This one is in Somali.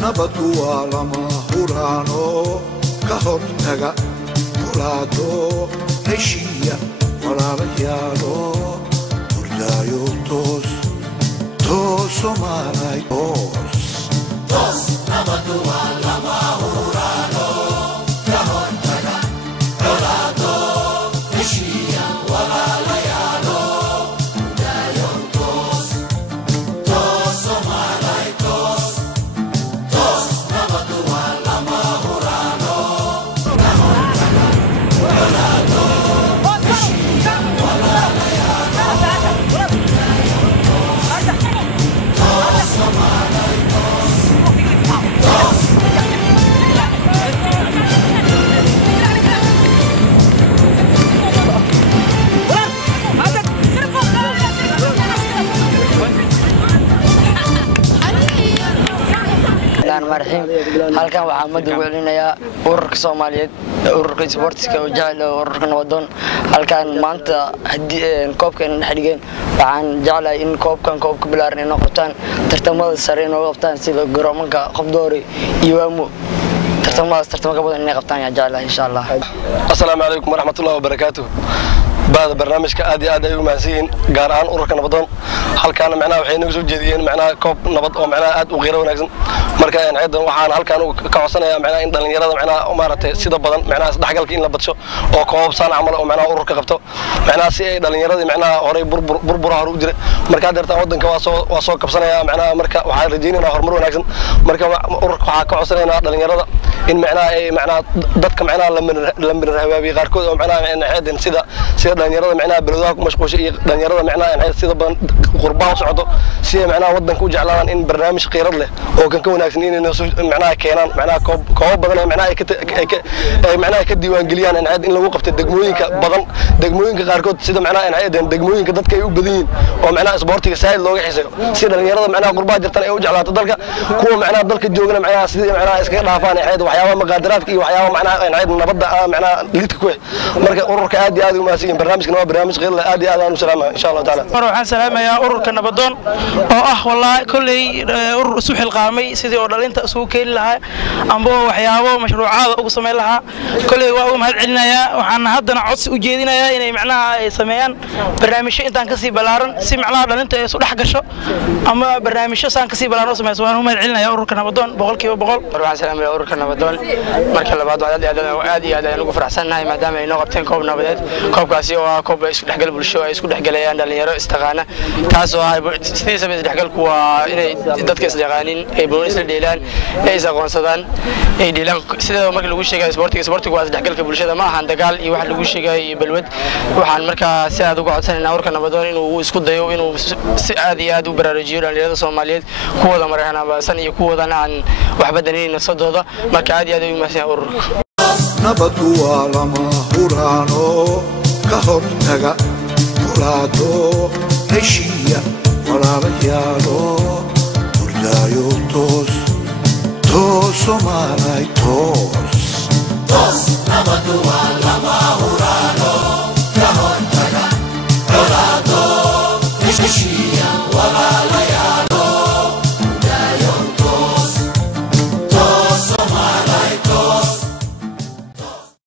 nabadu waa lama huraano ka hortaga kulaado heshiiya walaalayaalo hurdaayo toos Soomaalay toos nabadu waa lama huraano ka hortaga kulaado heshiiya walaalayaalo hurdaayo toos Soomaalay toos nabadu waa lama huraano ka hortaga kulaado heshiiya walaalayaalo Soomaalay marxiim halkan waxa madu welinaya ururka Soomaaliyeed ururka sportiska oo jecel ururka Nabadoon halkan maanta hadii koobkan xidhigeen waxaan jeclahay in koobka bilaaran inoo qabtaan tartamada sare inoo qabtaan sida garoonka Qabdoori iyo Waamo tartamada badan inay qabtaan yaa jeclahay insha Allah. Assalaamu alaykum warahmatullahi wabarakatuh. بعد برنامج كأدي أدي ومعزين جاران أورك نبضان هل كان معنا وحين نجوا جديين معنا كوب نبض أو معنا أد وغيره ونجزم مركا يعني عدة وحان هل كانوا كعصنا معنا إن دلني يراد معنا أمارة سيد بدن معنا دحقل كين لبتشو أو كوب صان عمل أو معنا أورك قبته معنا سي دلني يراد معنا هوري بربر هرودر مركا درت أودن كواسو كبصنا معنا مركا وحال رجينا هرمر ونجزم مركا أورك كعصنا دلني يراد إن معنا ضدك معنا لما الهوابي غاركود أو معنا يعني عدن سيد دلنيرada macnaha balwadaha ku mashquulshay iyo dhallinyarada macnaha in sida badan qurbaha socdo si macnaha wadanka u jeclaadaan in barnaamij qeyrad leh oo kan ka wanaagsan in macnaha keenan macnaha koob badan macnaha ay macnaha ka diiwaan galiyaan in lagu qabto degmooyinka qaarkood sida macnaha in degmooyinka dadka ay u badan yihiin oo macnaha isboortiga saahil looga xiisayo si dhallinyarada macnaha qurbaha jirtan ay u jeclaato dalka kuwa macnaha dalka joogana macnaha sidii macnaha iska dhaafaan waxyaabo maqaadaraadka iyo waxyaabo macnaha nabadda macnaha lidka ku marka ururka aad iyo aad u maasiin برنامجنا هو برنامج غير آدي آذان وسلامة إن شاء الله تعالى. روحان سلامة يا أورك نبضون والله كل سوح القامي سيدي أورلين تأسوكين لها أنبو وحياة مشروعات أقسم لها كل وهم هالعنا يا وحنا هذا عص وجدينا يا يعني معناها سميان برنامج شيء أنت كسي بلارن سمعنا لأن أنت صلح قشة أما برنامج سان كسي بلارن سمع سواء هم هالعنا يا أورك نبضون بقول كيف بقول. روحان سلامة يا أورك نبضون مركل بعض آدي نقول فرحسنا ما دام إنه قبتين كوب نبضات كوب كاسي كوب isku dhaxgal bulsho ay isku dhaxgalayaan dhalinyaro istaqaana taas oo ay sidii dhaxgalku waa inay dadka isdaqaanin ay boolis la dheelaan ay aqoonsadaan ay dheelaan sida marka lagu sheegay sportiga waa dhaxgalka bulshada ma ahan dagaal iyo wax lagu sheegay balwad waxaan markaa si aad uga codsanaynaa ururka Nabadoon inuu isku dayo inuu si aad iyo aad u baraarujiyo dhalinyarada Soomaaliyeed kuwada marayna baasan iyo kuwada aan waxba danayna sadooda marka aad iyo aad u maasay ururka nabadu waa lama huraano ka hortaga kulaado heshiiya walaalayaalo hurdaayo toos Soomaalay toos nabadu waa lama huraano